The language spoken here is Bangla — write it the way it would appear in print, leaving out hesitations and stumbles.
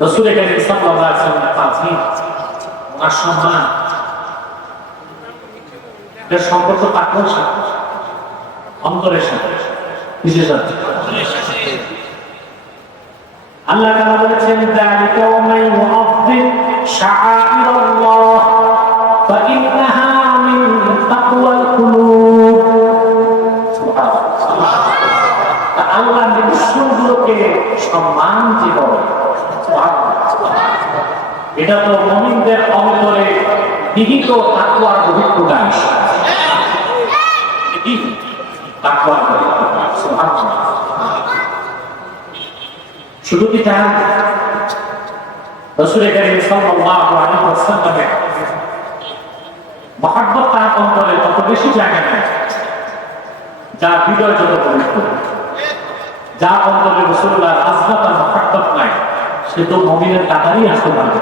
রাসূল কারীম সাল্লাল্লাহু আলাইহি ওয়াসাল্লাম তাজিম ওনার সম্মান এর সম্পর্ক তাকওয়ার সাথে, অন্তরের সাথে, কিসের সাথে? আল্লাহ তাআলা বলেছেন যালিকা ওয়া মান ইউআযযিম শাআইরাল্লাহ ফাইন্নাহা মিন তাকওয়াল কুলুব। সুবহানাল্লাহ। আল্লাহর নিদর্শনগুলোকে সম্মান দিব, এটা তো মুমিনদের অন্তরে নিহিত তাকওয়ার অভিপ্রকাশ। কি তাকওয়ার অভিপ্রকাশ? সুবহানাল্লাহ। শুধু কি তাই? রাসূল কারীম সাল্লাল্লাহু আলাইহি ওয়াসাল্লামের মহব্বত তার অন্তরে তত বেশি জায়গা নেয়, যার হৃদয় যত পবিত্র, যার অন্তরে রাসূলুল্লাহর আজমত আর মহব্বত নাই, সে তো মুমিনের কাতারই আসতে পারবে।